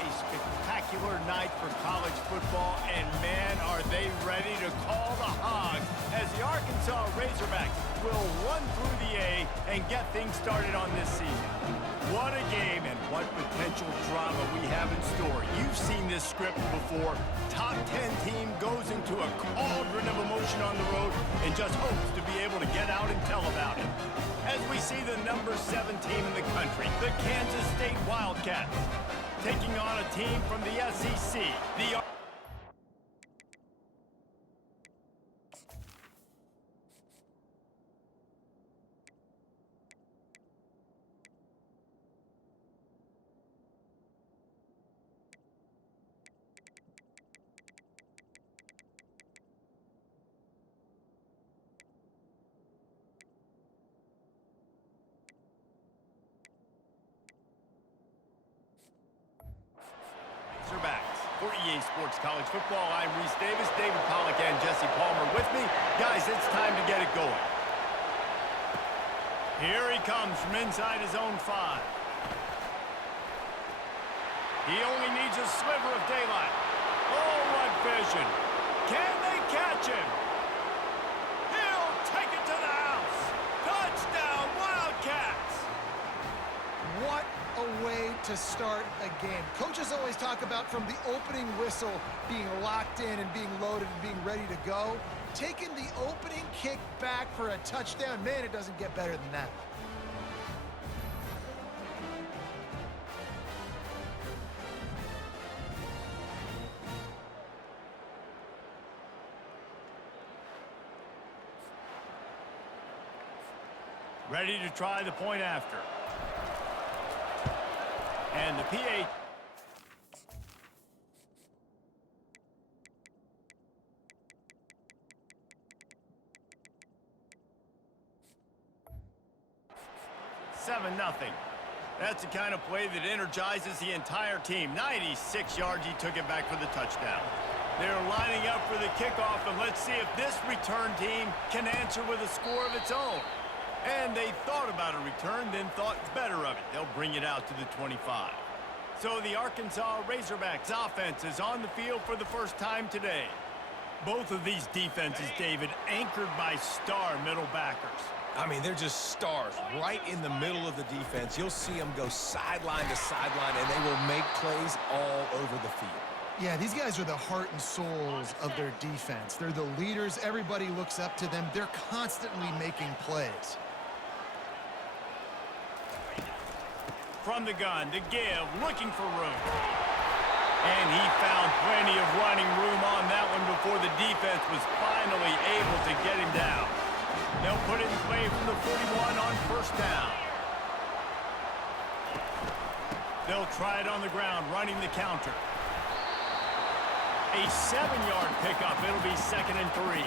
A spectacular night for college football, and man, are they ready to call the Hogs as the Arkansas Razorbacks will run through the A and get things started on this season. What a game and what potential drama we have in store. You've seen this script before. Top 10 team goes into a cauldron of emotion on the road and just hopes to be able to get out and tell about it. As we see the number 7 team in the country, the Kansas State Wildcats, taking on a team from the SEC, the Razorbacks. For EA Sports College Football, I'm Reese Davis, David Pollack, and Jesse Palmer with me. Guys, it's time to get it going. Here he comes from inside his own 5. He only needs a sliver of daylight. Oh, what vision. Can they catch him? He'll take it to the house. Touchdown, Wildcats! What a way to start a game. Coaches always talk about from the opening whistle being locked in and being loaded and being ready to go. Taking the opening kick back for a touchdown, man, it doesn't get better than that. Ready to try the point after. And the PA... Seven nothing. That's the kind of play that energizes the entire team. 96 yards, he took it back for the touchdown. They're lining up for the kickoff, and let's see if this return team can answer with a score of its own. And they thought about a return, then thought better of it. They'll bring it out to the 25. So the Arkansas Razorbacks offense is on the field for the first time today. Both of these defenses, David, anchored by star middle backers. I mean, they're just stars right in the middle of the defense. You'll see them go sideline to sideline, and they will make plays all over the field. Yeah, these guys are the heart and souls of their defense. They're the leaders. Everybody looks up to them. They're constantly making plays. From the gun, to give, looking for room. And he found plenty of running room on that one before the defense was finally able to get him down. They'll put it in play from the 41 on first down. They'll try it on the ground, running the counter. A 7-yard pickup. It'll be 2nd and 3.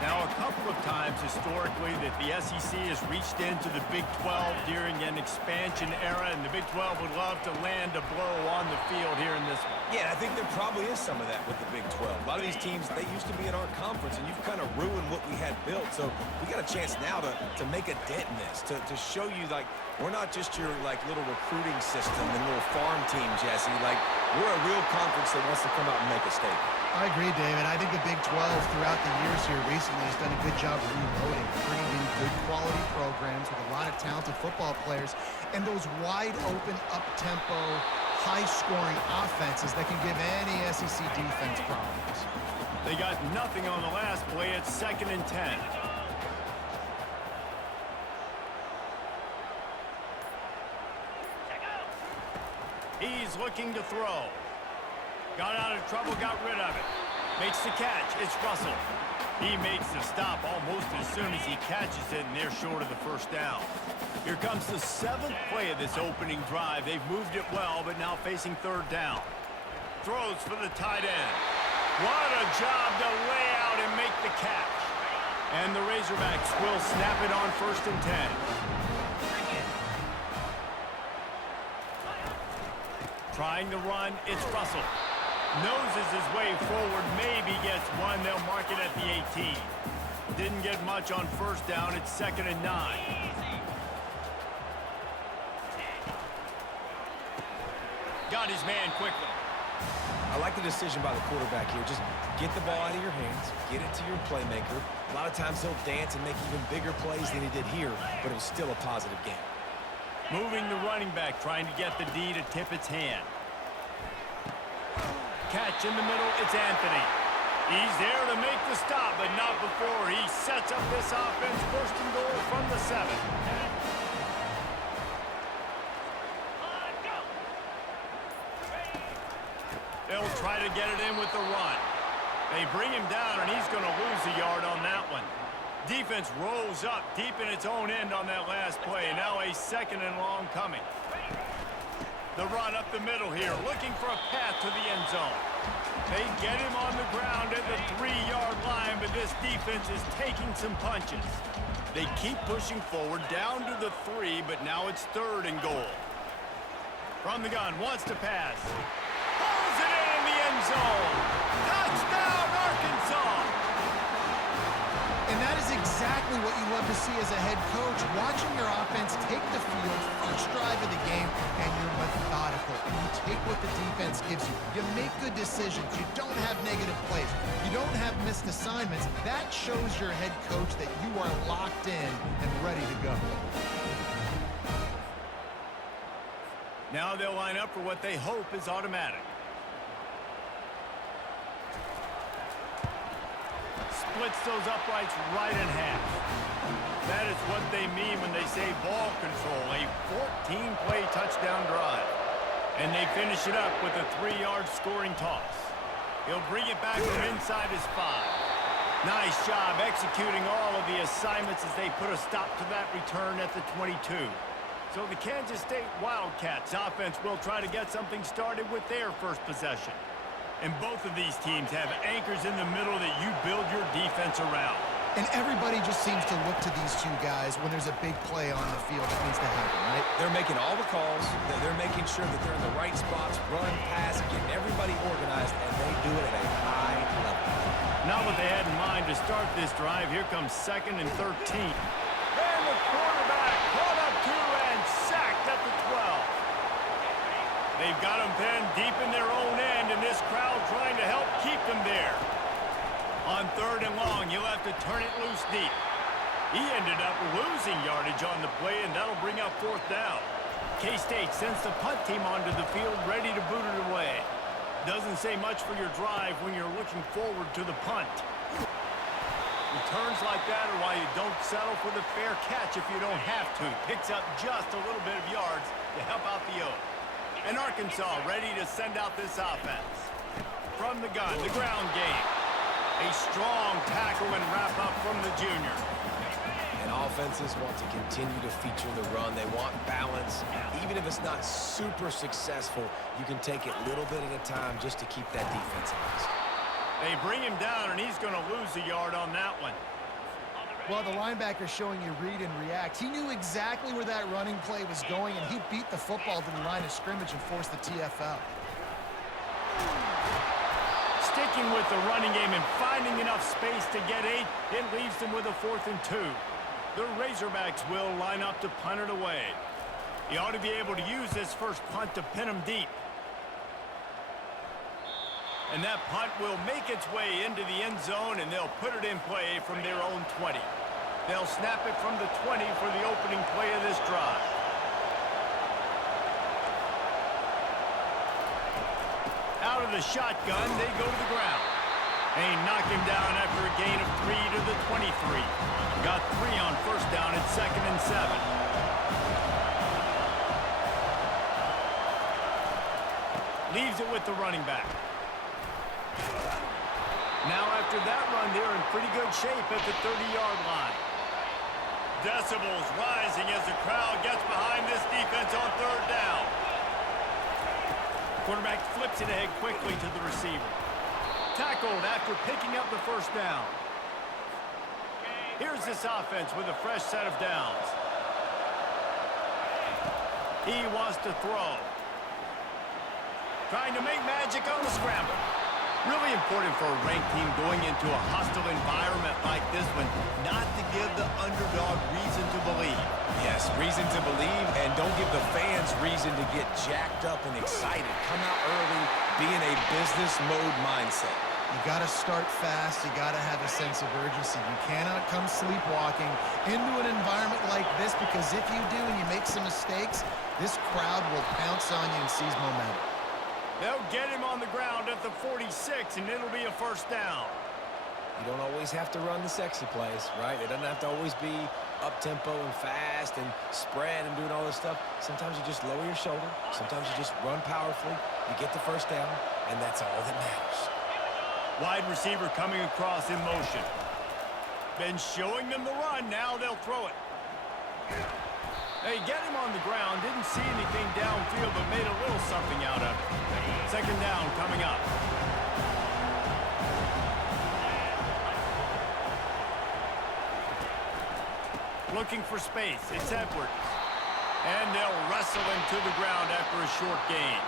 Now, a couple of times historically that the SEC has reached into the Big 12 during an expansion era, and the Big 12 would love to land a blow on the field here in this one. Yeah, I think there probably is some of that with the Big 12. A lot of these teams, they used to be in our conference, and you've kind of ruined what we had built. So we got a chance now to make a dent in this, to show you, like, we're not just your, like, little recruiting system and little farm team, Jesse. Like, we're a real conference that wants to come out and make a statement. I agree, David. I think the Big 12 throughout the years here recently has done a good job reloading, bringing in good quality programs with a lot of talented football players and those wide open, up-tempo, high-scoring offenses that can give any SEC defense problems. They got nothing on the last play. It's 2nd and 10. He's looking to throw. Got out of trouble, got rid of it. Makes the catch. It's Russell. He makes the stop almost as soon as he catches it, and they're short of the first down. Here comes the 7th play of this opening drive. They've moved it well, but now facing 3rd down. Throws for the tight end. What a job to lay out and make the catch. And the Razorbacks will snap it on 1st and 10. Trying to run, it's Russell. Noses his way forward, maybe gets one. They'll mark it at the 18. Didn't get much on 1st down. It's 2nd and 9. Got his man quickly. I like the decision by the quarterback here. Just get the ball out of your hands, get it to your playmaker. A lot of times he'll dance and make even bigger plays than he did here, but it was still a positive game. Moving the running back, trying to get the D to tip its hand. Catch in the middle, it's Anthony. He's there to make the stop, but not before he sets up this offense. First and goal from the 7. They'll try to get it in with the run. They bring him down, and he's going to lose a yard on that one. Defense rolls up deep in its own end on that last play. Now a 2nd and long coming. The run up the middle here, looking for a path to the end zone. They get him on the ground at the 3-yard line, but this defense is taking some punches. They keep pushing forward down to the 3, but now it's 3rd and goal. From the gun, wants to pass. Pulls it in the end zone. Touchdown, Arkansas! And that is exactly what you love to see as a head coach, watching your offense take the field, first drive of the game, and you're methodical. And you take what the defense gives you. You make good decisions. You don't have negative plays. You don't have missed assignments. That shows your head coach that you are locked in and ready to go. Now they'll line up for what they hope is automatic. Splits those uprights right in half. That is what they mean when they say ball control, a 14-play touchdown drive. And they finish it up with a 3-yard scoring toss. He'll bring it back from inside his 5. Nice job executing all of the assignments as they put a stop to that return at the 22. So the Kansas State Wildcats offense will try to get something started with their first possession. And both of these teams have anchors in the middle that you build your defense around. And everybody just seems to look to these two guys when there's a big play on the field that needs to happen, right? They're making all the calls. They're making sure that they're in the right spots, run, pass, getting everybody organized, and they do it at a high level. Not what they had in mind to start this drive. Here comes 2nd and 13. And the quarterback caught up to and sacked at the 12. They've got them pinned deep in their own end, and this crowd trying to help keep them there. On 3rd and long, you'll have to turn it loose deep. He ended up losing yardage on the play, and that'll bring up 4th down. K-State sends the punt team onto the field, ready to boot it away. Doesn't say much for your drive when you're looking forward to the punt. Returns like that are why you don't settle for the fair catch if you don't have to. Picks up just a little bit of yards to help out the Oaks. And Arkansas ready to send out this offense. From the gun, the ground game. A strong tackle and wrap-up from the junior. And offenses want to continue to feature the run. They want balance. Even if it's not super successful, you can take it little bit at a time just to keep that defense honest. They bring him down, and he's going to lose a yard on that one. Well, the linebacker showing you read and react. He knew exactly where that running play was going, and he beat the football to the line of scrimmage and forced the TFL. Sticking with the running game and finding enough space to get 8, it leaves them with a 4th and 2. The Razorbacks will line up to punt it away. He ought to be able to use this first punt to pin him deep. And that punt will make its way into the end zone, and they'll put it in play from their own 20. They'll snap it from the 20 for the opening play of this drive. Out of the shotgun, they go to the ground. They knock him down after a gain of 3 to the 23. Got 3 on first down at 2nd and 7. Leaves it with the running back. Now after that run, they're in pretty good shape at the 30-yard line. Decibels rising as the crowd gets behind this defense on 3rd down. Quarterback flips it ahead quickly to the receiver. Tackled after picking up the first down. Here's this offense with a fresh set of downs. He wants to throw. Trying to make magic on the scramble. Really important for a ranked team going into a hostile environment like this one, not to give the underdog reason to believe. Yes, reason to believe, and don't give the fans reason to get jacked up and excited. Come out early, be in a business mode mindset. You got to start fast. You got to have a sense of urgency. You cannot come sleepwalking into an environment like this, because if you do and you make some mistakes, this crowd will pounce on you and seize momentum. They'll get him on the ground at the 46, and it'll be a first down. You don't always have to run the sexy plays, right? It doesn't have to always be up-tempo and fast and spread and doing all this stuff. Sometimes you just lower your shoulder. Sometimes you just run powerfully. You get the first down, and that's all that matters. Wide receiver coming across in motion. Been showing them the run. Now they'll throw it. They get him on the ground. Didn't see anything downfield, but made a little something out of it. Second down coming up. Looking for space. It's Edwards. And they'll wrestle him to the ground after a short gain.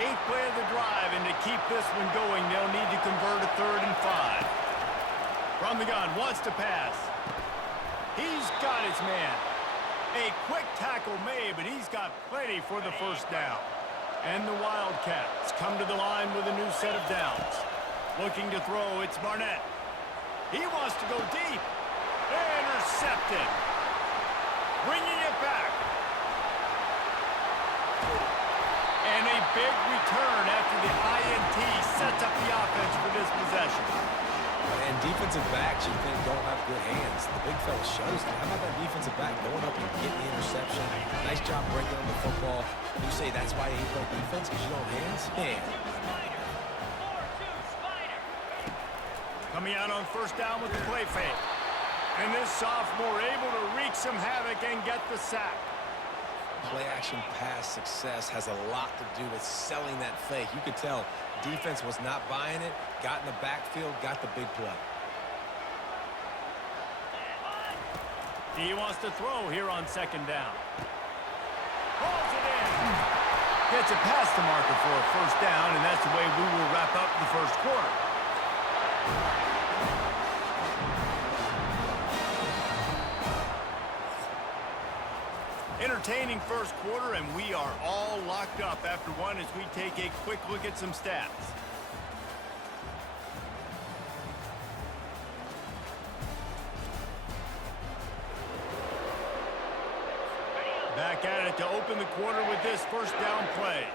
8th play of the drive, and to keep this one going, they'll need to convert a 3rd and 5. From the gun, wants to pass. He's got his man. A quick tackle made, but he's got plenty for the first down. And the Wildcats come to the line with a new set of downs. Looking to throw, it's Barnett. He wants to go deep. Intercepted. Bringing it back. And a big return after the INT sets up the offense for this possession. And defensive backs you think don't have good hands. The big fella shows it. How about that defensive back going up and getting the interception? Nice job breaking on the football. You say that's why you play defense, because you don't have hands? Yeah. Coming out on first down with the play fake. And this sophomore able to wreak some havoc and get the sack. Play-action pass success has a lot to do with selling that fake. You could tell defense was not buying it, got in the backfield, got the big play. He wants to throw here on second down. Pulls it in. Gets it past the marker for a first down, and that's the way we will wrap up the first quarter. Entertaining first quarter, and we are all locked up after one as we take a quick look at some stats. Back at it to open the quarter with this first down play.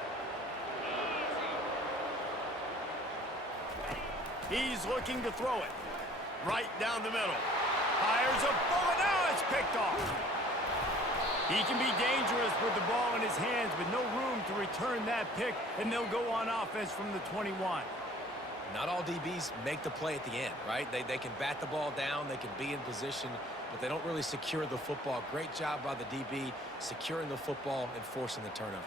He's looking to throw it. Right down the middle. Fires a bullet. Now it's picked off. He can be dangerous with the ball in his hands, but no room to return that pick, and they'll go on offense from the 21. Not all DBs make the play at the end, right? They can bat the ball down, they can be in position, but they don't really secure the football. Great job by the DB securing the football and forcing the turnover.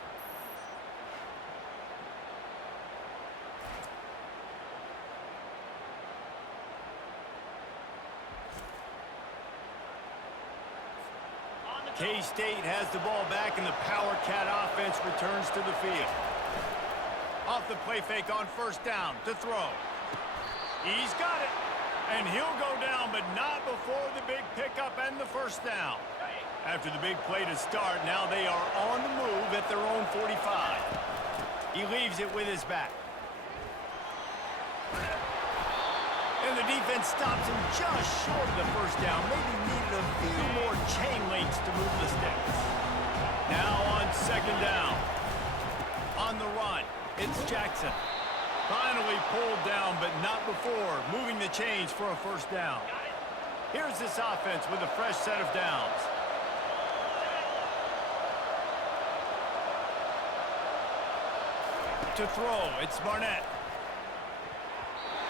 K-State has the ball back, and the Power Cat offense returns to the field. Off the play fake on first down to throw. He's got it, and he'll go down, but not before the big pickup and the first down. After the big play to start, now they are on the move at their own 45. He leaves it with his back. And the defense stops him just short of the first down. Maybe needed a few more chain links to move the sticks. Now on second down. On the run, it's Jackson. Finally pulled down, but not before moving the chains for a first down. Here's this offense with a fresh set of downs. To throw, it's Barnett.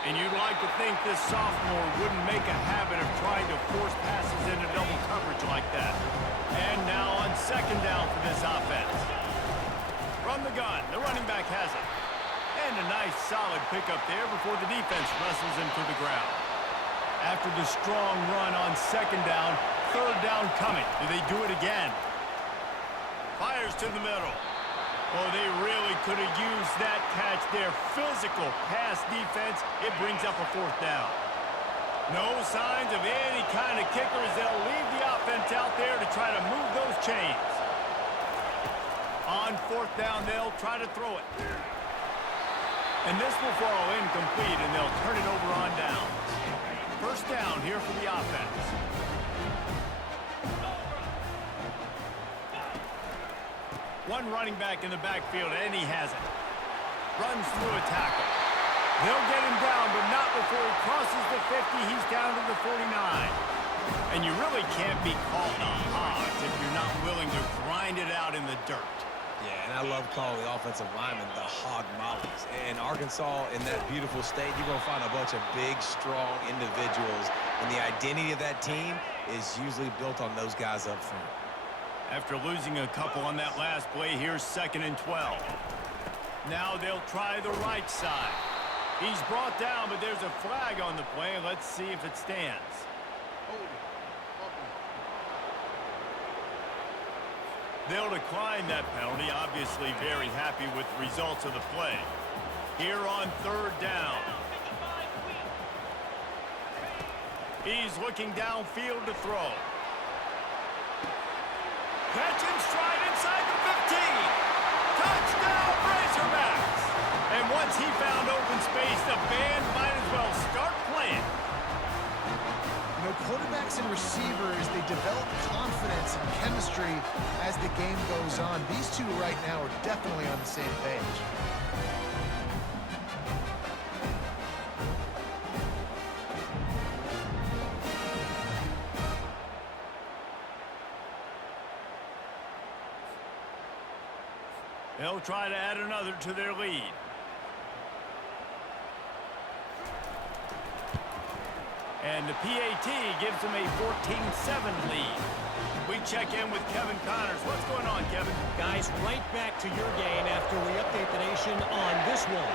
And you'd like to think this sophomore wouldn't make a habit of trying to force passes into double coverage like that. And now on second down for this offense. From the gun, the running back has it. And a nice solid pickup there before the defense wrestles him to the ground. After the strong run on second down, third down coming. Do they do it again? Fires to the middle. Oh, they really could have used that catch there. Physical pass defense. It brings up a fourth down. No signs of any kind of kickers. They'll leave the offense out there to try to move those chains. On fourth down, they'll try to throw it. And this will fall incomplete, and they'll turn it over on downs. First down here for the offense. One running back in the backfield, and he has it. Runs through a tackle. They'll get him down, but not before he crosses the 50. He's down to the 49. And you really can't be called a hog if you're not willing to grind it out in the dirt. Yeah, and I love calling the offensive linemen the hog mollies. And Arkansas, in that beautiful state, you're going to find a bunch of big, strong individuals. And the identity of that team is usually built on those guys up front. After losing a couple on that last play, here's 2nd and 12. Now they'll try the right side. He's brought down, but there's a flag on the play. Let's see if it stands. They'll decline that penalty, obviously very happy with the results of the play. Here on 3rd down. He's looking downfield to throw. Catch and stride inside the 15. Touchdown, Razorbacks. And once he found open space, the band might as well start playing. You know, quarterbacks and receivers, they develop confidence and chemistry as the game goes on. These two right now are definitely on the same page. They'll try to add another to their lead. And the PAT gives them a 14-7 lead. We check in with Kevin Connors. What's going on, Kevin? Guys, right back to your game after we update the nation on this one.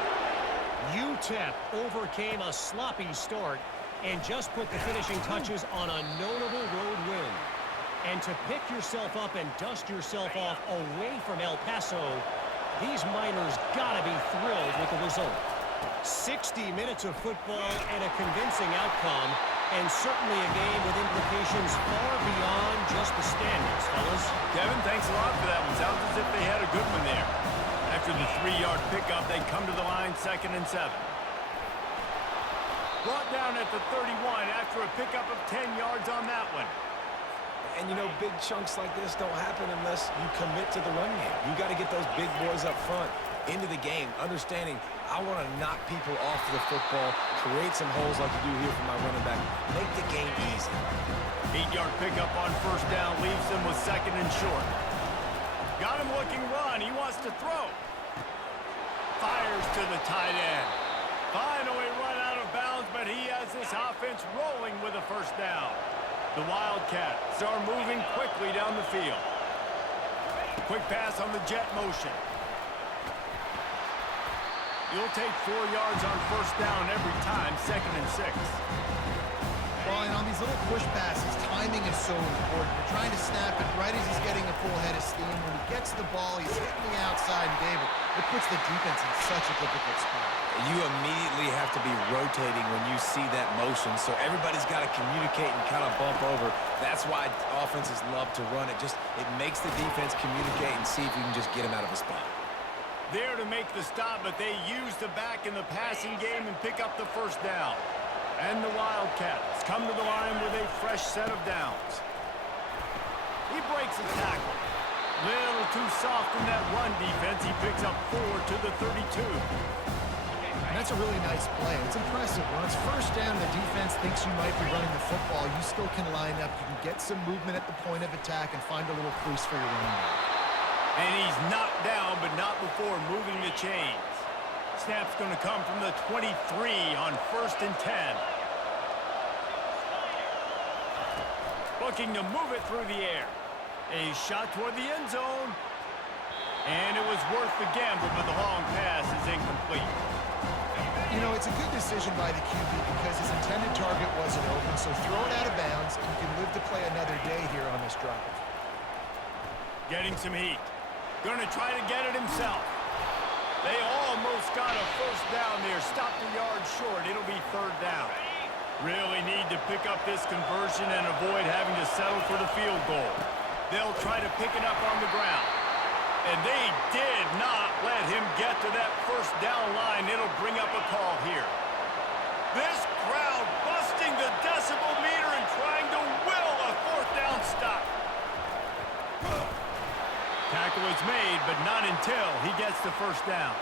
UTEP overcame a sloppy start and just put the finishing touches on a notable road win. And to pick yourself up and dust yourself off away from El Paso, these Miners gotta be thrilled with the result. 60 minutes of football and a convincing outcome, and certainly a game with implications far beyond just the standings, fellas. Kevin, thanks a lot for that one. Sounds as if they had a good one there. After the 3-yard pickup, they come to the line 2nd and 7. Brought down at the 31 after a pickup of 10 yards on that one. And, you know, big chunks like this don't happen unless you commit to the run game. You got to get those big boys up front into the game, understanding I want to knock people off the football, create some holes like you do here for my running back, make the game easy. 8-yard pickup on 1st down leaves them with 2nd and short. Got him looking run. He wants to throw. Fires to the tight end. Finally run out of bounds, but he has this offense rolling with a 1st down. The Wildcats are moving quickly down the field. Quick pass on the jet motion. You'll take 4 yards on 1st down every time, 2nd and 6. Well, and on these little push passes, timing is so important. You're trying to snap it right as he's getting a full head of steam. When he gets the ball, he's hitting the outside, and David, it puts the defense in such a difficult spot. You immediately have to be rotating when you see that motion, so everybody's got to communicate and kind of bump over. That's why offenses love to run it. It makes the defense communicate and see if you can just get him out of a spot. There to make the stop, but they use the back in the passing game and pick up the 1st down. And the Wildcats come to the line with a fresh set of downs. He breaks a tackle. Little too soft in that run defense. He picks up 4 to the 32. And that's a really nice play. It's impressive. When it's 1st down, the defense thinks you might be running the football. You still can line up. You can get some movement at the point of attack and find a little crease for your running back. And he's knocked down, but not before moving the chains. Snap's going to come from the 23 on 1st and 10. Looking to move it through the air. A shot toward the end zone. And it was worth the gamble, but the long pass is incomplete. You know, it's a good decision by the QB because his intended target wasn't open, so throw it out of bounds, and you can live to play another day here on this drive. Getting some heat. Gonna try to get it himself. They almost got a first down there. Stopped a yard short. It'll be third down. Really need to pick up this conversion and avoid having to settle for the field goal. They'll try to pick it up on the ground. And they did not let him get to that first down line. It'll bring up a call here. This crowd busting the decibel meter and trying to will a fourth down stop. Tackle is made, but not until he gets the first down.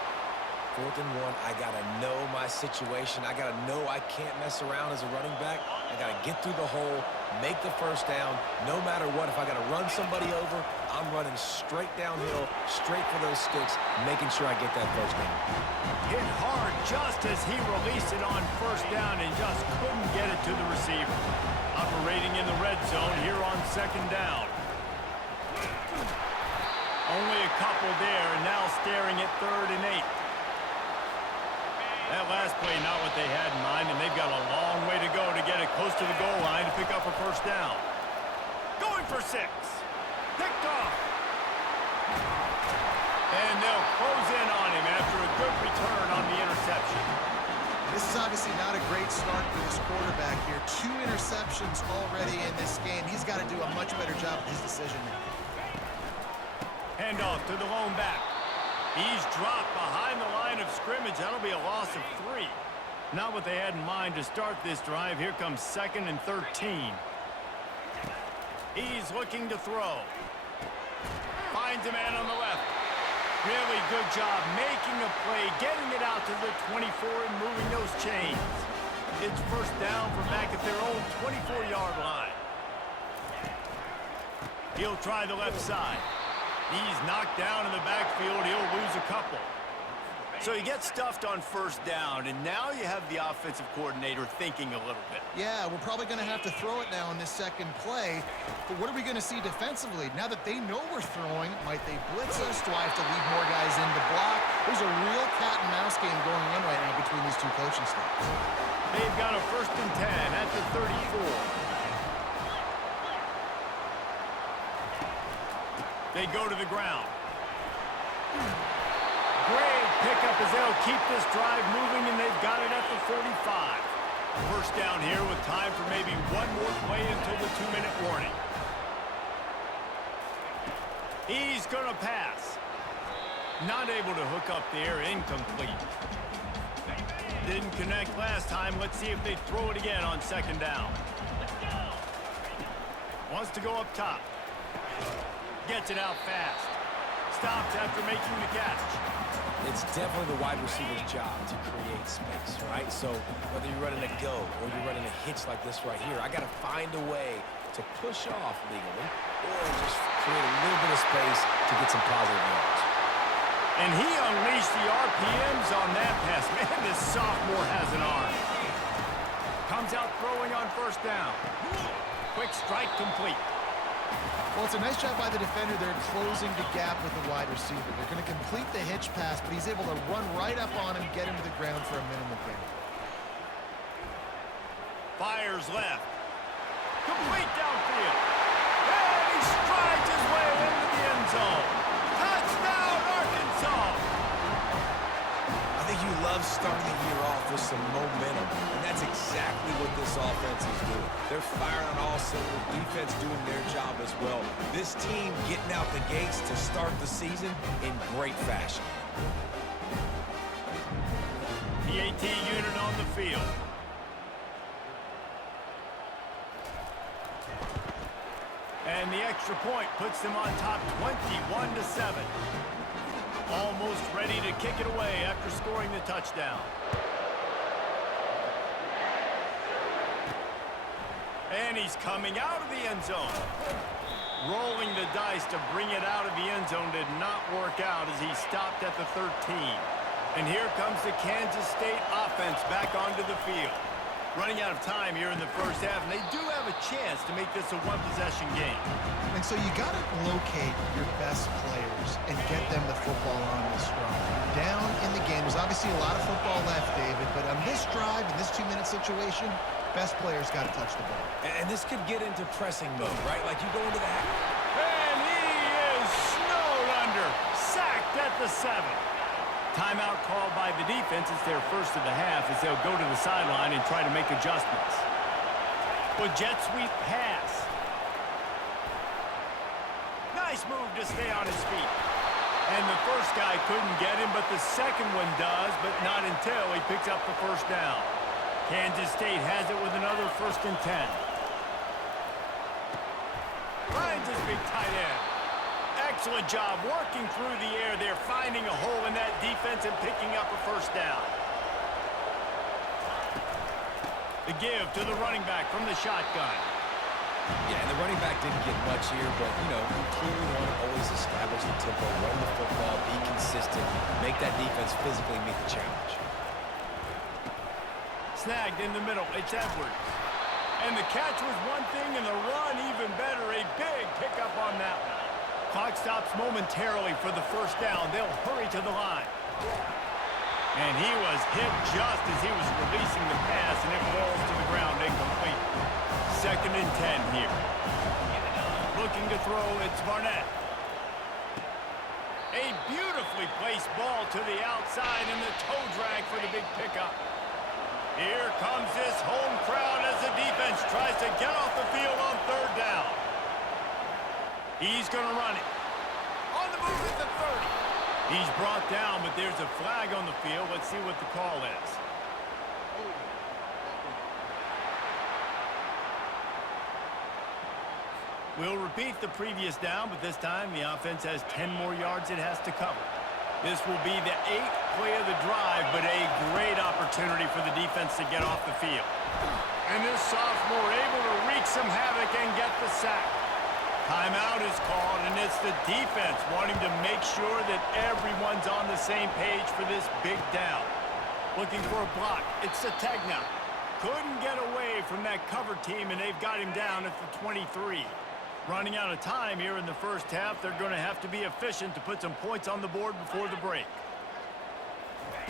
4th and 1, I got to know my situation. I got to know I can't mess around as a running back. I got to get through the hole, make the first down. No matter what, if I got to run somebody over, I'm running straight downhill, straight for those sticks, making sure I get that first down. Hit hard just as he released it on first down and just couldn't get it to the receiver. Operating in the red zone here on second down. Only a couple there, and now staring at 3rd and 8. That last play, not what they had in mind, and they've got a long way to go to get it close to the goal line to pick up a first down. Going for 6. Picked off. And they'll close in on him after a good return on the interception. This is obviously not a great start for this quarterback here. 2 interceptions already in this game. He's got to do a much better job with his decision-making. Handoff to the lone back. He's dropped behind the line of scrimmage. That'll be a loss of 3. Not what they had in mind to start this drive. Here comes 2nd and 13. He's looking to throw. Finds a man on the left. Really good job making a play, getting it out to the 24 and moving those chains. It's first down from back at their own 24-yard line. He'll try the left side. He's knocked down in the backfield. He'll lose a couple. So he gets stuffed on first down, and now you have the offensive coordinator thinking a little bit. Yeah, we're probably going to have to throw it now in this second play. But what are we going to see defensively? Now that they know we're throwing, might they blitz us? Do I have to leave more guys in to block? There's a real cat and mouse game going on right now between these two coaching staffs. They've got a 1st and 10 at the 34. They go to the ground. Great pickup as they'll keep this drive moving, and they've got it at the 45. First down here with time for maybe one more play until the 2-minute warning. He's going to pass. Not able to hook up there, incomplete. Didn't connect last time. Let's see if they throw it again on 2nd down. Wants to go up top. Gets it out fast. Stopped after making the catch. It's definitely the wide receiver's job to create space, right? So whether you're running a go or you're running a hitch like this right here, I got to find a way to push off legally or just create a little bit of space to get some positive yards. And he unleashed the RPMs on that pass. Man, this sophomore has an arm. Comes out throwing on first down. Quick strike complete. Well, it's a nice job by the defender. They're closing the gap with the wide receiver. They're going to complete the hitch pass, but he's able to run right up on him, get him to the ground for a minimum gain. Fires left. Complete downfield. And he strides his way into the end zone. Touchdown, Arkansas! I think you love starting the year off with some momentum, and that's exactly what this offense is doing. They're firing on all cylinders, defense doing their job as well. This team getting out the gates to start the season in great fashion. The AT unit on the field. And the extra point puts them on top 21-7. Almost ready to kick it away after scoring the touchdown. And he's coming out of the end zone. Rolling the dice to bring it out of the end zone did not work out as he stopped at the 13. And here comes the Kansas State offense back onto the field. Running out of time here in the first half, and they do have a chance to make this a one-possession game. And so you got to locate your best players and get them the football on this drive. Down in the game, there's obviously a lot of football left, David, but on this drive, in this 2-minute situation, best players got to touch the ball. And this could get into pressing mode, right? Like you go into the half. And he is snowed under. the 7. Timeout called by the defense. It's their first of the half as they'll go to the sideline and try to make adjustments. With jet sweep pass. Nice move to stay on his feet. And the first guy couldn't get him, but the second one does, but not until he picks up the first down. Kansas State has it with another 1st and 10. Finds his big tight end. Excellent job working through the air there, finding a hole in that defense and picking up a first down. The give to the running back from the shotgun. Yeah, and the running back didn't get much here, but, you know, you clearly want to always establish the tempo, run the football, be consistent, make that defense physically meet the challenge. Snagged in the middle. It's Edwards. And the catch was one thing, and the run even better. A big pickup on that one. Clock stops momentarily for the first down. They'll hurry to the line. And he was hit just as he was releasing the pass, and it falls to the ground incomplete. 2nd and 10 here. Looking to throw, it's Barnett. A beautifully placed ball to the outside, and the toe drag for the big pickup. Here comes this home crowd as the defense tries to get off the field on 3rd down. He's going to run it. On the move at the 30. He's brought down, but there's a flag on the field. Let's see what the call is. We'll repeat the previous down, but this time the offense has 10 more yards it has to cover. This will be the 8th play of the drive, but a great opportunity for the defense to get off the field. And this sophomore able to wreak some havoc and get the sack. Timeout is called, and it's the defense wanting to make sure that everyone's on the same page for this big down. Looking for a block. It's Sategna. Couldn't get away from that cover team, and they've got him down at the 23. Running out of time here in the first half, they're going to have to be efficient to put some points on the board before the break.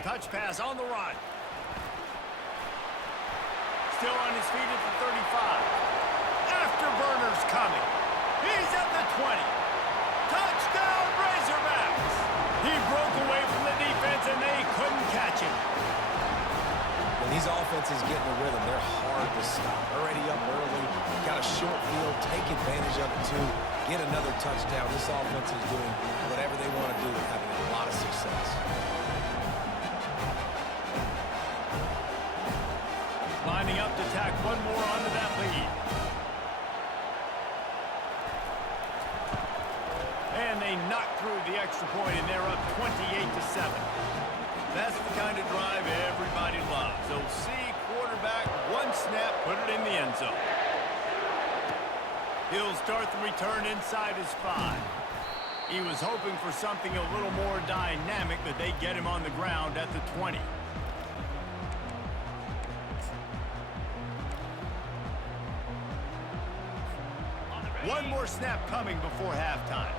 Touch pass on the run. Still on his feet at the 35. Afterburner's coming. He's at the 20. Touchdown, Razorbacks! He broke away from the defense, and they couldn't catch him. When these offenses get in the rhythm, they're hard to stop. Already up early, got a short field, take advantage of it too, get another touchdown. This offense is doing whatever they want to do and having a lot of success. Lining up to tack one more onto that lead. And they knock through the extra point, and they're up 28-7. That's the kind of drive everybody loves. So see quarterback, one snap, put it in the end zone. He'll start the return inside his 5. He was hoping for something a little more dynamic, but they get him on the ground at the 20. One more snap coming before halftime.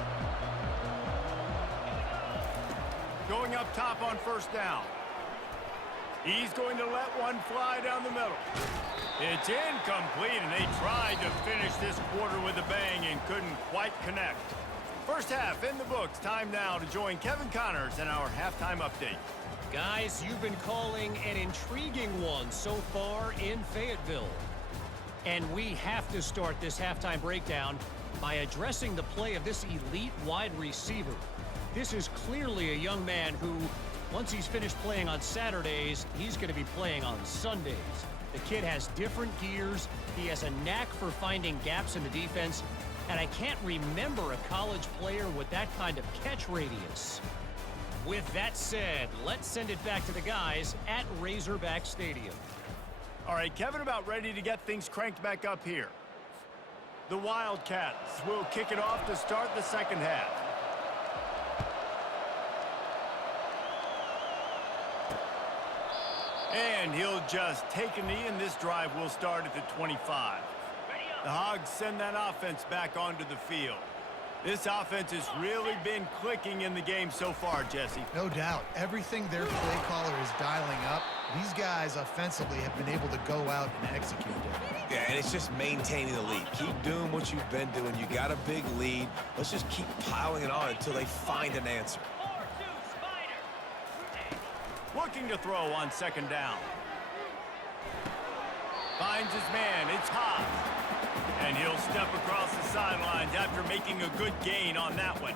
Going up top on first down. He's going to let one fly down the middle. It's incomplete, and they tried to finish this quarter with a bang and couldn't quite connect. First half in the books. Time now to join Kevin Connors in our halftime update. Guys, you've been calling an intriguing one so far in Fayetteville. And we have to start this halftime breakdown by addressing the play of this elite wide receiver. This is clearly a young man who, once he's finished playing on Saturdays, he's going to be playing on Sundays. The kid has different gears. He has a knack for finding gaps in the defense. And I can't remember a college player with that kind of catch radius. With that said, let's send it back to the guys at Razorback Stadium. All right, Kevin, about ready to get things cranked back up here. The Wildcats will kick it off to start the second half. And he'll just take a knee, and this drive will start at the 25. The Hogs send that offense back onto the field. This offense has really been clicking in the game so far, Jesse. No doubt. Everything their play caller is dialing up, these guys offensively have been able to go out and execute it. Yeah, and it's just maintaining the lead. Keep doing what you've been doing. You got a big lead. Let's just keep piling it on until they find an answer. looking to throw on second down. Finds his man. It's Hobbs. And he'll step across the sidelines after making a good gain on that one.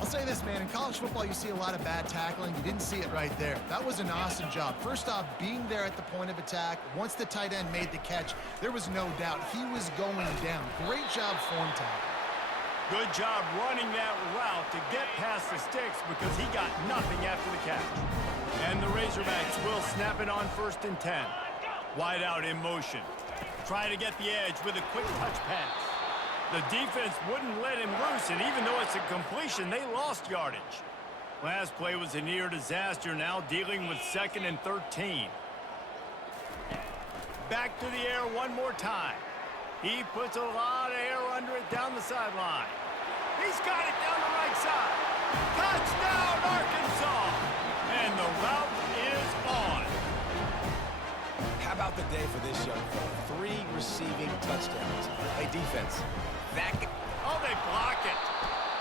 I'll say this, man. In college football, you see a lot of bad tackling. You didn't see it right there. That was an awesome job. First off, being there at the point of attack. Once the tight end made the catch, there was no doubt he was going down. Great job form tackle. Good job running that route to get past the sticks because he got nothing after the catch. And the Razorbacks will snap it on 1st and 10. Wide out in motion. Try to get the edge with a quick touch pass. The defense wouldn't let him loose, and even though it's a completion, they lost yardage. Last play was a near disaster, now dealing with 2nd and 13. Back to the air one more time. He puts a lot of air under it down the sideline. He's got it down the right side. Touchdown, Arkansas! And the route is on. How about the day for this young fella? 3 receiving touchdowns. Hey, defense. Oh, they block it.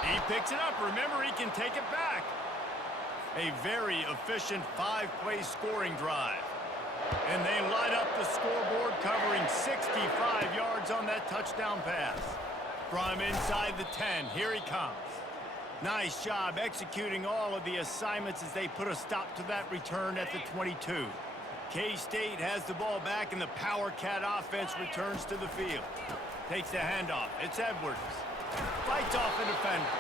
He picks it up. Remember, he can take it back. A very efficient 5-play scoring drive. And they light up the scoreboard, covering 65 yards on that touchdown pass. From inside the 10, here he comes. Nice job executing all of the assignments as they put a stop to that return at the 22. K-State has the ball back, and the Power Cat offense returns to the field. Takes the handoff. It's Edwards. Fights off a defender.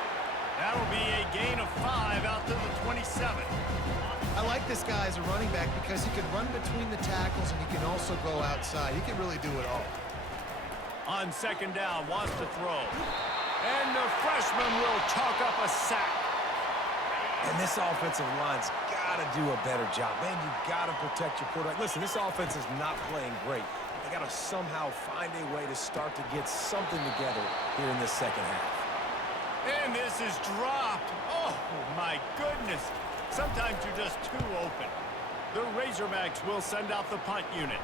That'll be a gain of 5 out to the 27. I like this guy as a running back because he can run between the tackles and he can also go outside. He can really do it all. On second down, wants to throw. And the freshman will chalk up a sack. And this offensive line's got to do a better job. Man, you got to protect your quarterback. Listen, this offense is not playing great. They got to somehow find a way to start to get something together here in this second half. And this is dropped. Oh, my goodness. Sometimes you're just too open. The Razorbacks will send out the punt unit.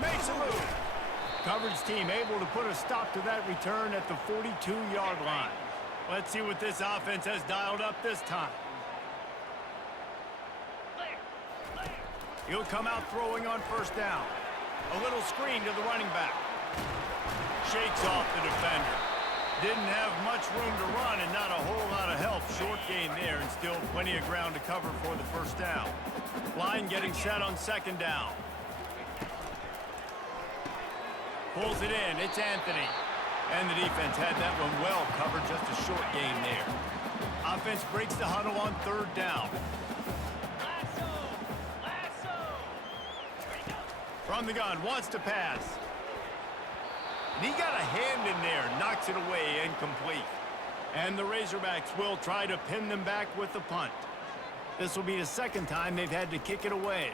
Makes a move. Coverage team able to put a stop to that return at the 42-yard line. Let's see what this offense has dialed up this time. He'll come out throwing on first down. A little screen to the running back. Shakes off the defender. Didn't have much room to run and not a whole lot of help. Short gain there and still plenty of ground to cover for the first down. Line getting set on second down. Pulls it in. It's Anthony. And the defense had that one well covered. Just a short gain there. Offense breaks the huddle on third down. From the gun, wants to pass. And he got a hand in there, knocks it away, incomplete. And the Razorbacks will try to pin them back with the punt. This will be the second time they've had to kick it away.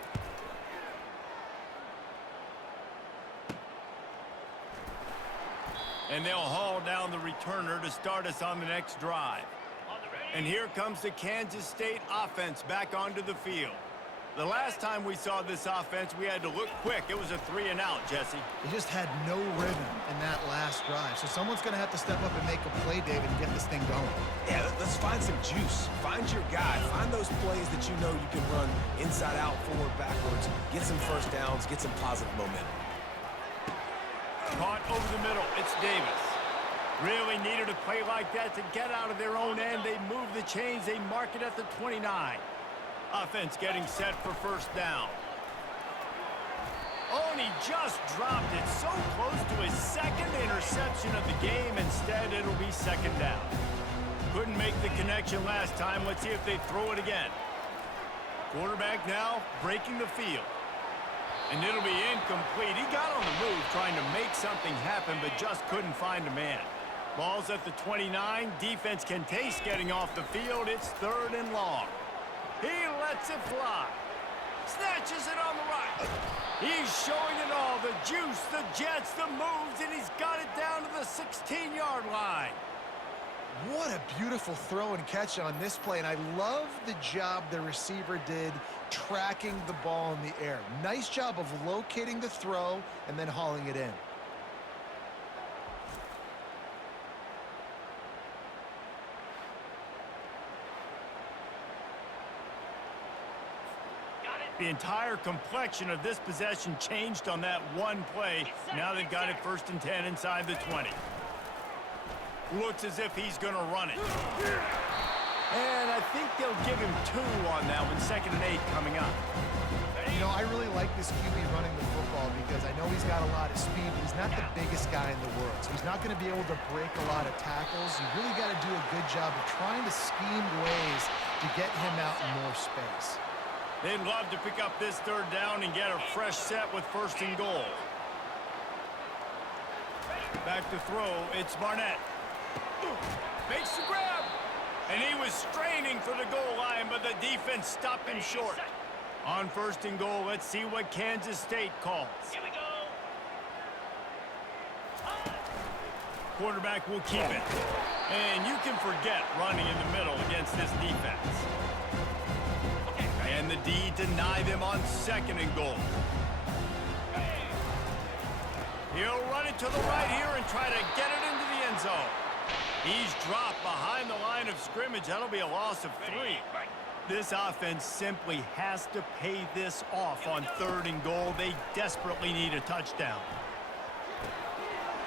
And they'll haul down the returner to start us on the next drive. And here comes the Kansas State offense back onto the field. The last time we saw this offense, we had to look quick. It was a 3-and-out, Jesse. He just had no rhythm in that last drive. So someone's going to have to step up and make a play, David, and get this thing going. Yeah, let's find some juice. Find your guy. Find those plays that you know you can run inside out, forward, backwards. Get some first downs. Get some positive momentum. Caught over the middle. It's Davis. Really needed a play like that to get out of their own end. They move the chains. They mark it at the 29. Offense getting set for first down. Oh, and he just dropped it so close to his second interception of the game. Instead, it'll be second down. Couldn't make the connection last time. Let's see if they throw it again. Quarterback now breaking the field. And it'll be incomplete. He got on the move trying to make something happen, but just couldn't find a man. Ball's at the 29. Defense can taste getting off the field. It's 3rd and long. He lets it fly. Snatches it on the right. He's showing it all. The juice, the jets, the moves, and he's got it down to the 16-yard line. What a beautiful throw and catch on this play, and I love the job the receiver did tracking the ball in the air. Nice job of locating the throw and then hauling it in. The entire complexion of this possession changed on that one play. Now they've got it 1st and 10 inside the 20. Looks as if he's going to run it. And I think they'll give him 2 on that one. 2nd and 8 coming up. You know, I really like this QB running the football because I know he's got a lot of speed, but he's not the biggest guy in the world. So he's not going to be able to break a lot of tackles. You really got to do a good job of trying to scheme ways to get him out in more space. They'd love to pick up this 3rd down and get a fresh set with 1st and goal. Back to throw, it's Barnett. Makes the grab. And he was straining for the goal line, but the defense stopped him short. On 1st and goal, let's see what Kansas State calls. Here we go. Quarterback will keep it. And you can forget running in the middle against this defense. And the D deny them on 2nd and goal. He'll run it to the right here and try to get it into the end zone. He's dropped behind the line of scrimmage. That'll be a loss of 3. This offense simply has to pay this off on 3rd and goal. They desperately need a touchdown.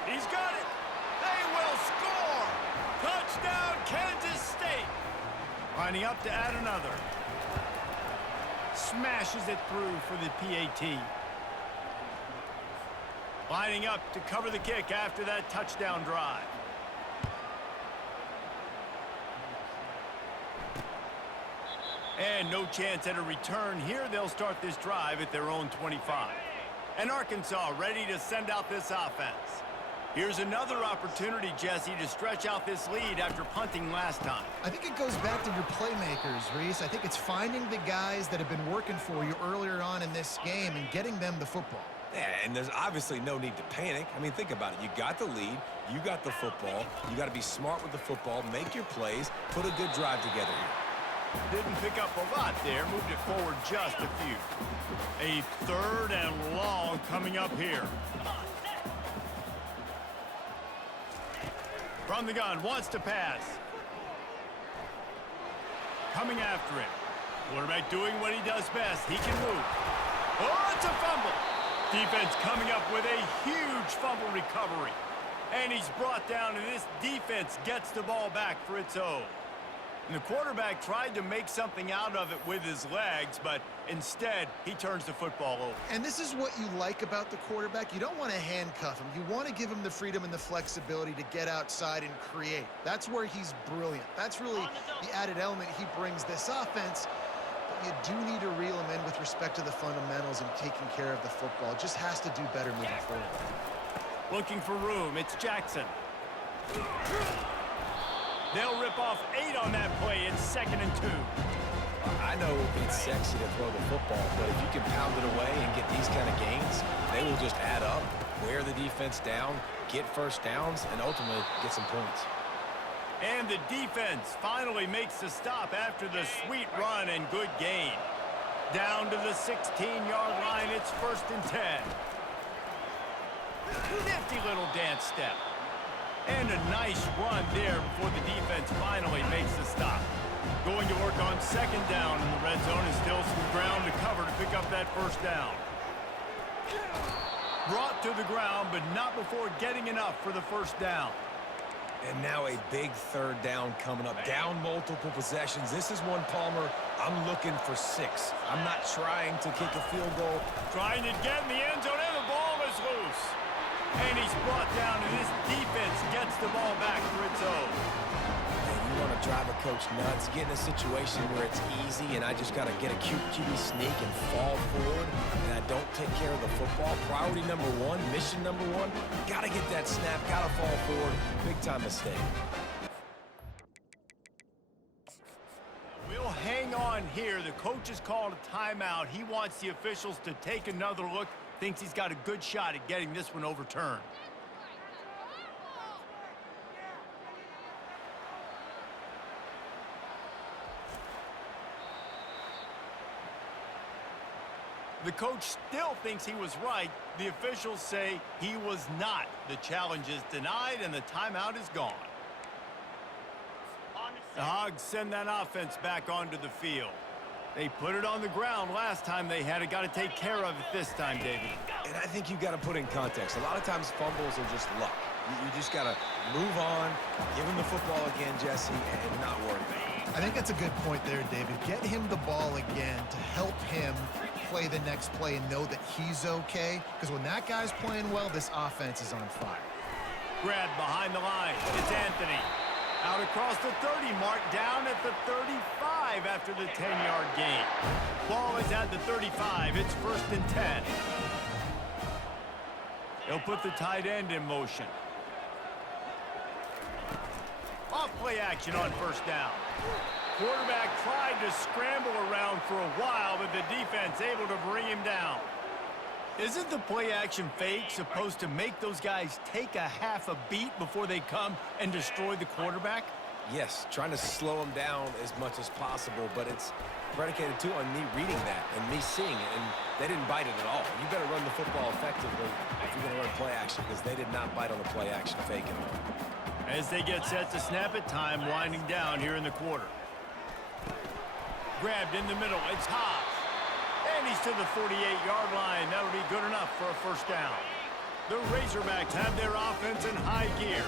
He's got it. They will score. Touchdown, Kansas State. Lining up to add another. Smashes it through for the PAT. Lining up to cover the kick after that touchdown drive. And no chance at a return here. They'll start this drive at their own 25. And Arkansas ready to send out this offense. Here's another opportunity, Jesse, to stretch out this lead after punting last time. I think it goes back to your playmakers, Reese. I think it's finding the guys that have been working for you earlier on in this game and getting them the football. Yeah, and there's obviously no need to panic. I mean, think about it. You got the lead. You got the football. You got to be smart with the football, make your plays, put a good drive together here. Didn't pick up a lot there. Moved it forward just a few. A 3rd and long coming up here. From the gun, wants to pass. Coming after him. Quarterback doing what he does best. He can move. Oh, it's a fumble. Defense coming up with a huge fumble recovery. And he's brought down, and this defense gets the ball back for its own. And the quarterback tried to make something out of it with his legs, but instead, he turns the football over. And this is what you like about the quarterback. You don't want to handcuff him. You want to give him the freedom and the flexibility to get outside and create. That's where he's brilliant. That's really the added element he brings this offense. But you do need to reel him in with respect to the fundamentals and taking care of the football. It just has to do better moving forward. Looking for room. It's Jackson. They'll rip off 8 on that play. It's 2nd and 2. I know it's sexy to throw the football, but if you can pound it away and get these kind of gains, they will just add up, wear the defense down, get 1st downs, and ultimately get some points. And the defense finally makes the stop after the sweet run and good gain. Down to the 16-yard line. It's 1st and 10. Nifty little dance step. And a nice run there before the defense finally makes the stop. Going to work on 2nd down in the red zone, and still some ground to cover to pick up that 1st down. Brought to the ground, but not before getting enough for the 1st down. And now a big 3rd down coming up. Down multiple possessions. This is one, Palmer, I'm looking for 6. I'm not trying to kick a field goal. Trying to get in the end zone, and the ball is loose. And he's brought down, and this defense gets the ball back for its own. Man, you want to drive a coach nuts, get in a situation where it's easy, and I just got to get a cute QB sneak and fall forward, and I don't take care of the football. Priority number 1, mission number 1, got to get that snap, got to fall forward. Big time mistake. We'll hang on here. The coach has called a timeout. He wants the officials to take another look. Thinks he's got a good shot at getting this one overturned. The coach still thinks he was right. The officials say he was not. The challenge is denied, and the timeout is gone. The Hogs send that offense back onto the field. They put it on the ground last time they had it. Got to take care of it this time, David. And I think you've got to put in context. A lot of times fumbles are just luck. You just got to move on, give him the football again, Jesse, and not worry about it. I think that's a good point there, David. Get him the ball again to help him play the next play and know that he's okay. Because when that guy's playing well, this offense is on fire. Grab behind the line. It's Anthony. Out across the 30 mark, down at the 35 after the 10-yard gain. Ball is at the 35. It's 1st and 10. They'll put the tight end in motion. Off play action on 1st down. Quarterback tried to scramble around for a while, but the defense able to bring him down. Isn't the play action fake supposed to make those guys take a half a beat before they come and destroy the quarterback? Yes, trying to slow him down as much as possible, but it's predicated, too, on me reading that and me seeing it, and they didn't bite it at all. You better run the football effectively if you're going to run play action, because they did not bite on the play action fake at all. As they get set to snap it, time winding down here in the quarter. Grabbed in the middle, it's Hobbs. And he's to the 48-yard line. That'll be good enough for a 1st down. The Razorbacks have their offense in high gear.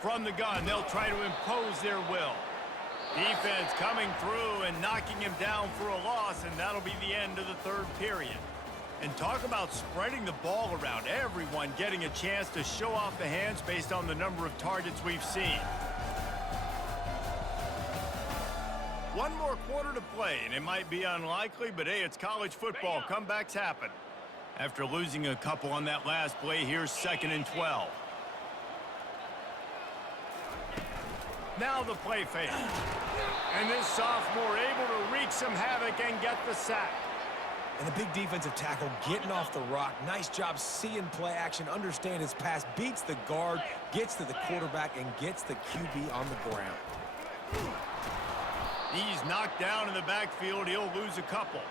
From the gun, they'll try to impose their will. Defense coming through and knocking him down for a loss, and that'll be the end of the 3rd period. And talk about spreading the ball around. Everyone getting a chance to show off the hands based on the number of targets we've seen. One more quarter to play, and it might be unlikely, but hey, it's college football. Comebacks happen. After losing a couple on that last play, here's 2nd and 12. Now the play fake. And this sophomore able to wreak some havoc and get the sack. And the big defensive tackle getting off the rock. Nice job seeing play action, understand his pass, beats the guard, gets to the quarterback, and gets the QB on the ground. He's knocked down in the backfield. He'll lose a couple.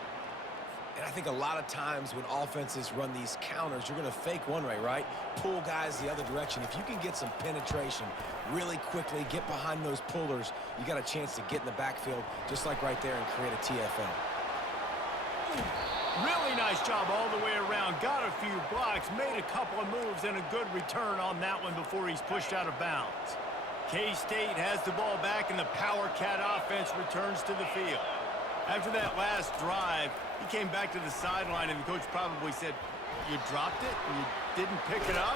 And I think a lot of times when offenses run these counters, you're going to fake one way, right? Pull guys the other direction. If you can get some penetration really quickly, get behind those pullers, you got a chance to get in the backfield, just like right there, and create a TFL. Really nice job all the way around. Got a few blocks, made a couple of moves, and a good return on that one before he's pushed out of bounds. K-State has the ball back, and the Power Cat offense returns to the field. After that last drive, he came back to the sideline, and the coach probably said, "You dropped it? You didn't pick it up?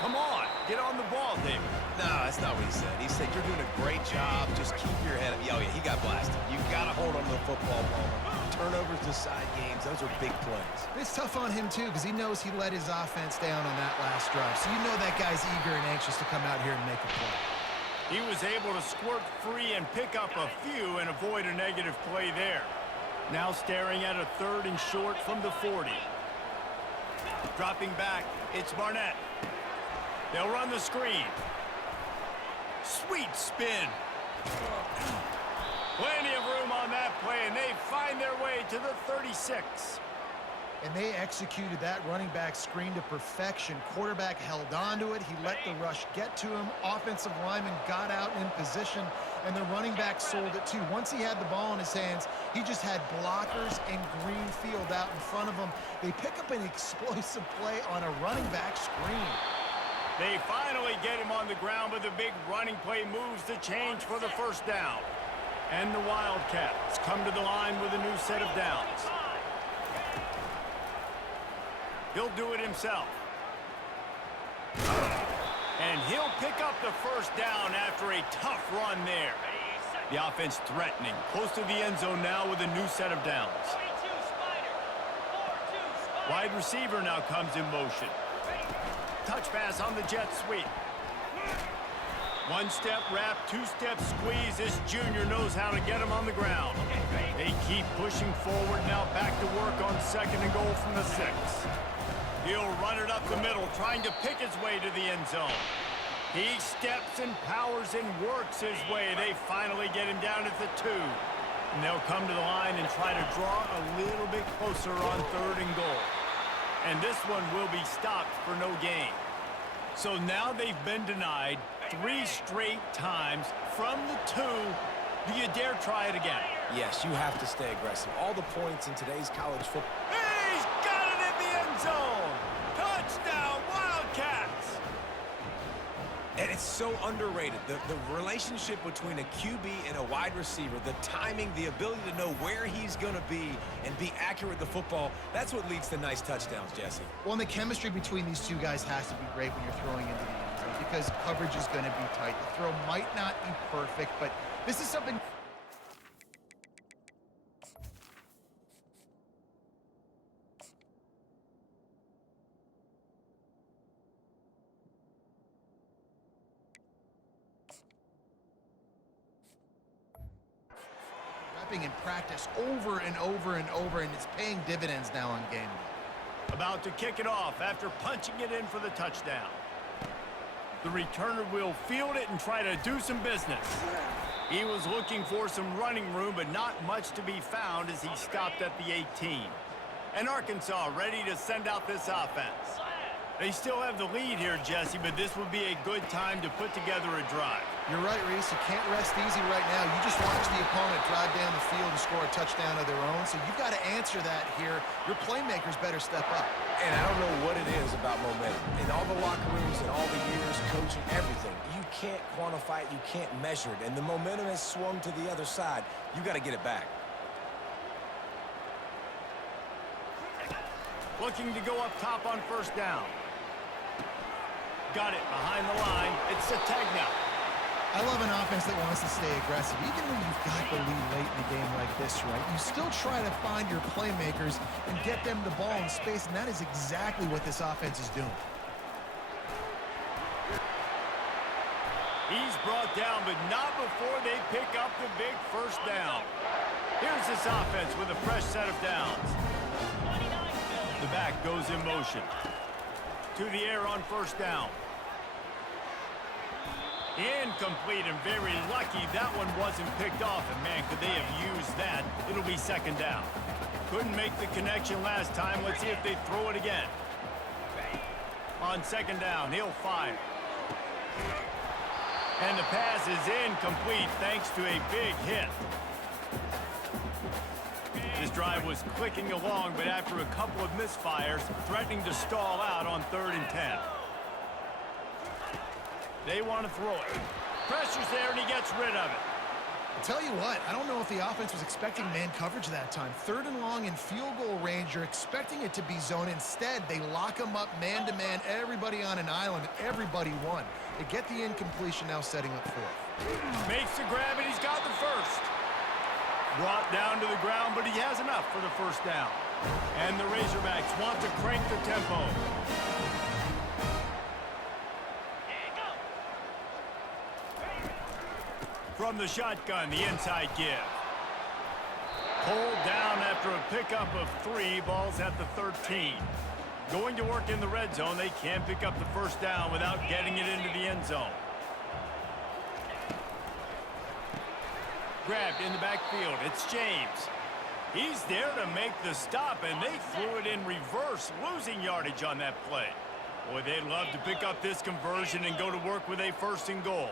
Come on, get on the ball, David." No, that's not what he said. He said, "You're doing a great job. Just keep your head up." Oh, yeah, he got blasted. You got to hold on to the football ball. Turnovers decide games. Those are big plays. It's tough on him, too, because he knows he let his offense down on that last drive. So you know that guy's eager and anxious to come out here and make a play. He was able to squirt free and pick up a few and avoid a negative play there. Now staring at a 3rd and short from the 40. Dropping back, it's Barnett. They'll run the screen. Sweet spin. Plenty of room on that play, and they find their way to the 36. And they executed that running back screen to perfection. Quarterback held on to it. He let the rush get to him. Offensive lineman got out in position, and the running back sold it too. Once he had the ball in his hands, he just had blockers and green field out in front of him. They pick up an explosive play on a running back screen. They finally get him on the ground, but the big running play moves the change for the 1st down. And the Wildcats come to the line with a new set of downs. He'll do it himself. And he'll pick up the 1st down after a tough run there. The offense threatening. Close to the end zone now with a new set of downs. Wide receiver now comes in motion. Touch pass on the jet sweep. 1-step wrap, 2-step squeeze. This junior knows how to get him on the ground. They keep pushing forward now, back to work on 2nd and goal from the 6. He'll run it up the middle, trying to pick his way to the end zone. He steps and powers and works his way. They finally get him down at the 2. And they'll come to the line and try to draw a little bit closer on 3rd and goal. And this one will be stopped for no gain. So now they've been denied, 3 straight times from the 2. Do you dare try it again? Yes, you have to stay aggressive. All the points in today's college football. He's got it in the end zone. Touchdown, Wildcats. And it's so underrated. The relationship between a QB and a wide receiver, the timing, the ability to know where he's going to be and be accurate with the football, that's what leads to nice touchdowns, Jesse. Well, and the chemistry between these two guys has to be great when you're throwing into the end zone because coverage is going to be tight. The throw might not be perfect, but this is something... in practice over and over and over, and it's paying dividends now on game day. About to kick it off after punching it in for the touchdown. The returner will field it and try to do some business. He was looking for some running room, but not much to be found as he stopped at the 18. And Arkansas ready to send out this offense. They still have the lead here, Jesse, but this would be a good time to put together a drive. You're right, Reese. You can't rest easy right now. You just watch the opponent drive down the field and score a touchdown of their own, so you've got to answer that here. Your playmakers better step up. And I don't know what it is about momentum. In all the locker rooms and all the years, coaching, everything, you can't quantify it, you can't measure it. And the momentum has swung to the other side. You got to get it back. Looking to go up top on first down. Got it behind the line. It's Sategna. I love an offense that wants to stay aggressive. Even when you've got the lead late in a game like this, right? You still try to find your playmakers and get them the ball in space, and that is exactly what this offense is doing. He's brought down, but not before they pick up the big first down. Here's this offense with a fresh set of downs. The back goes in motion. To the air on first down. Incomplete, and very lucky that one wasn't picked off. And man, could they have used that. It'll be second down. Couldn't make the connection last time. Let's see if they throw it again. On second down, he'll fire. And the pass is incomplete thanks to a big hit. This drive was clicking along, but after a couple of misfires, threatening to stall out on 3rd and 10. They want to throw it. Pressure's there, and he gets rid of it. I'll tell you what, I don't know if the offense was expecting man coverage that time. 3rd and long in field goal range, you're expecting it to be zone. Instead, they lock them up man-to-man, everybody on an island, everybody won. They get the incompletion, now setting up 4th. Makes the grab, and he's got the first. Brought down to the ground, but he has enough for the first down. And the Razorbacks want to crank the tempo. From the shotgun, the inside give. Pulled down after a pickup of 3, balls at the 13. Going to work in the red zone, they can't pick up the first down without getting it into the end zone. Grabbed in the backfield, it's James. He's there to make the stop, and they threw it in reverse, losing yardage on that play. Boy, they'd love to pick up this conversion and go to work with a 1st and goal.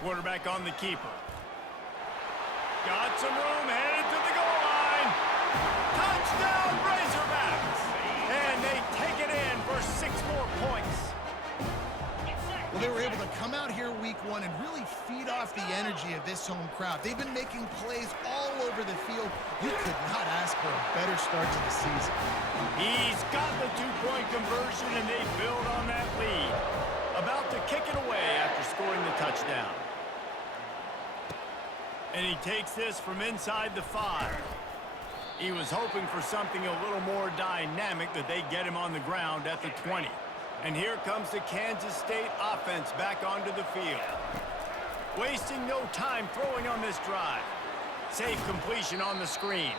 Quarterback on the keeper. Got some room, headed to the goal line. Touchdown, Razorbacks! And they take it in for 6 more points. Well, they were able to come out here week 1 and really feed off the energy of this home crowd. They've been making plays all over the field. You could not ask for a better start to the season. He's got the 2-point conversion, and they build on that lead. About to kick it away after scoring the touchdown. And he takes this from inside the 5. He was hoping for something a little more dynamic, that they get him on the ground at the 20. And here comes the Kansas State offense back onto the field. Wasting no time throwing on this drive. Safe completion on the screen.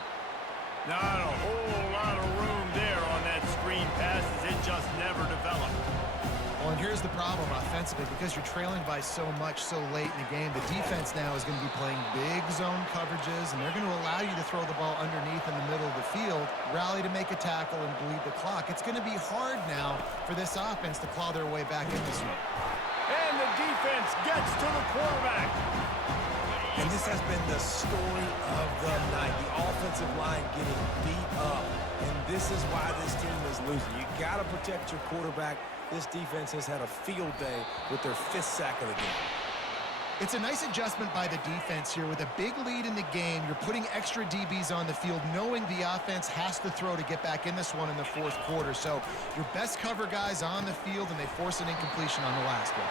Not a whole lot of room there on that screen pass, as it just never developed. Well, Well, and here's the problem offensively. Because you're trailing by so much so late in the game, the defense now is going to be playing big zone coverages, and they're going to allow you to throw the ball underneath in the middle of the field, rally to make a tackle, and bleed the clock. It's going to be hard now for this offense to claw their way back in this one. And the defense gets to the quarterback. And this has been the story of the night. The offensive line getting beat up. And this is why this team is losing. You got to protect your quarterback. This defense has had a field day with their 5th sack of the game. It's a nice adjustment by the defense here. With a big lead in the game, you're putting extra DBs on the field, knowing the offense has to throw to get back in this one in the 4th quarter. So your best cover guys on the field, and they force an incompletion on the last one.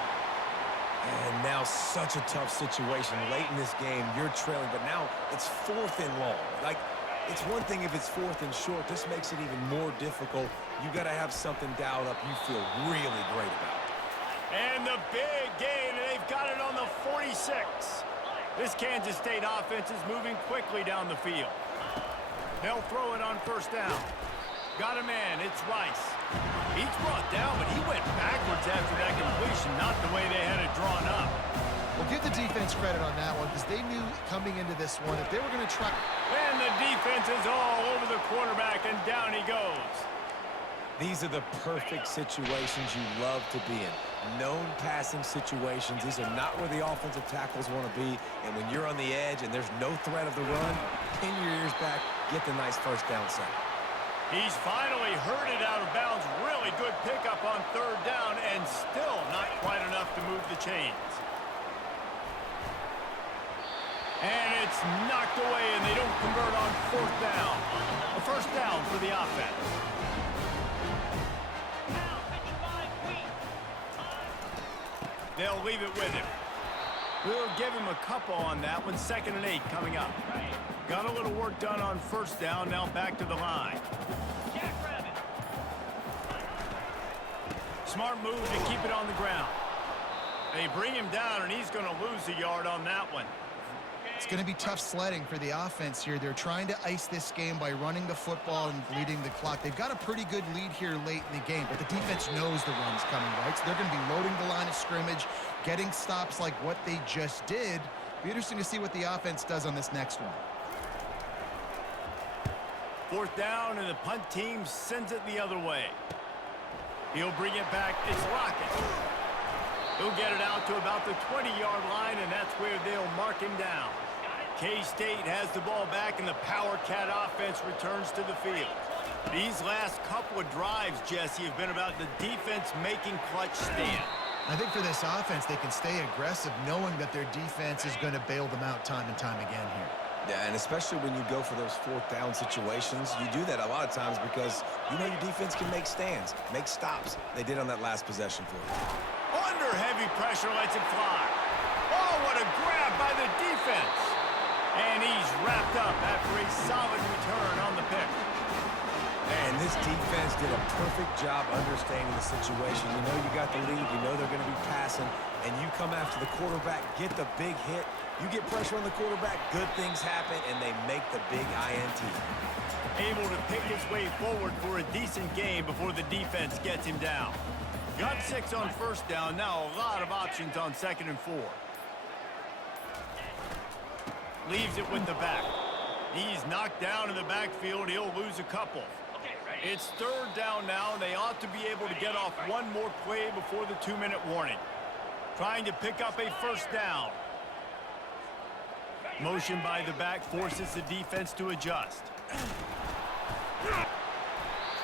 And now such a tough situation. Late in this game, you're trailing, but now it's 4th and long. Like, it's one thing if it's 4th and short. This makes it even more difficult. You got to have something dialed up you feel really great about. And the big gain, and they've got it on the 46. This Kansas State offense is moving quickly down the field. They'll throw it on 1st down. Got a man, it's Rice. He's brought down, but he went backwards after that completion, not the way they had it drawn up. Well, give the defense credit on that one, because they knew coming into this one that they were going to try. And the defense is all over the quarterback, and down he goes. These are the perfect situations you love to be in. Known passing situations. These are not where the offensive tackles want to be. And when you're on the edge and there's no threat of the run, pin your ears back, get the nice 1st down sack. He's finally herded out of bounds. Really good pickup on 3rd down, and still not quite enough to move the chains. And it's knocked away, and they don't convert on 4th down. A 1st down for the offense. They'll leave it with him. We'll give him a couple on that one. 2nd and 8 coming up. Got a little work done on 1st down. Now back to the line. Smart move to keep it on the ground. They bring him down, and he's going to lose a yard on that one. It's going to be tough sledding for the offense here. They're trying to ice this game by running the football and bleeding the clock. They've got a pretty good lead here late in the game, but the defense knows the run's coming, right? So they're going to be loading the line of scrimmage, getting stops like what they just did. Be interesting to see what the offense does on this next one. 4th down, and the punt team sends it the other way. He'll bring it back. It's Lockett. He'll get it out to about the 20-yard line, and that's where they'll mark him down. K-State has the ball back, and the Power Cat offense returns to the field. These last couple of drives, Jesse, have been about the defense making clutch stand. I think for this offense, they can stay aggressive knowing that their defense is going to bail them out time and time again here. Yeah, and especially when you go for those 4th down situations, you do that a lot of times because you know your defense can make stands, make stops. They did on that last possession for you. Under heavy pressure, lets it fly. Oh, what a grab by the defense. And he's wrapped up after a solid return on the pick. And this defense did a perfect job understanding the situation. You know you got the lead, you know they're going to be passing, and you come after the quarterback, get the big hit. You get pressure on the quarterback, good things happen, and they make the big INT. Able to pick his way forward for a decent game before the defense gets him down. Got 6 on 1st down, now a lot of options on 2nd and 4. Leaves it with the back. He's knocked down in the backfield, he'll lose a couple. It's 3rd down now, and they ought to be able to get off one more play before the 2-minute warning. Trying to pick up a 1st down. Motion by the back forces the defense to adjust.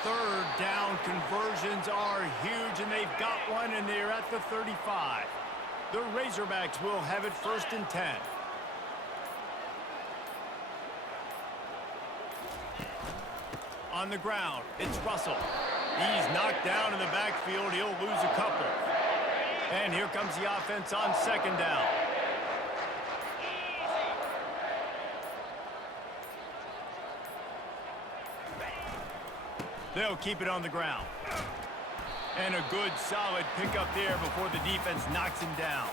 3rd down conversions are huge, and they've got one, and they're at the 35. The Razorbacks will have it 1st and 10. On the ground, it's Russell. He's knocked down in the backfield. He'll lose a couple. And here comes the offense on 2nd down. They'll keep it on the ground. And a good, solid pickup there before the defense knocks him down.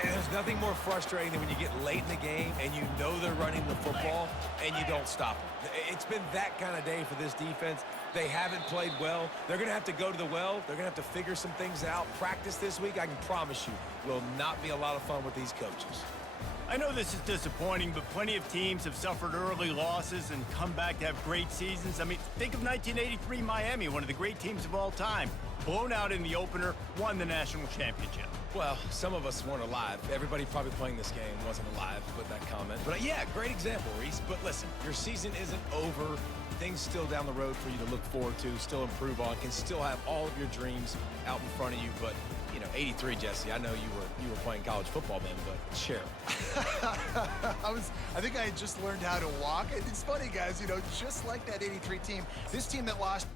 And there's nothing more frustrating than when you get late in the game and you know they're running the football and you don't stop them. It's been that kind of day for this defense. They haven't played well. They're going to have to go to the well. They're going to have to figure some things out. Practice this week, I can promise you, will not be a lot of fun with these coaches. I know this is disappointing, but plenty of teams have suffered early losses and come back to have great seasons. I mean, think of 1983 Miami, one of the great teams of all time. Blown out in the opener, won the national championship. Well, some of us weren't alive. Everybody probably playing this game wasn't alive with that comment. But yeah, great example, Reese. But listen, your season isn't over. Things still down the road for you to look forward to, still improve on, can still have all of your dreams out in front of you. But, you know, 83, Jesse, I know you were playing college football then, but share. I think I had just learned how to walk. It's funny, guys, you know, just like that 83 team, this team that lost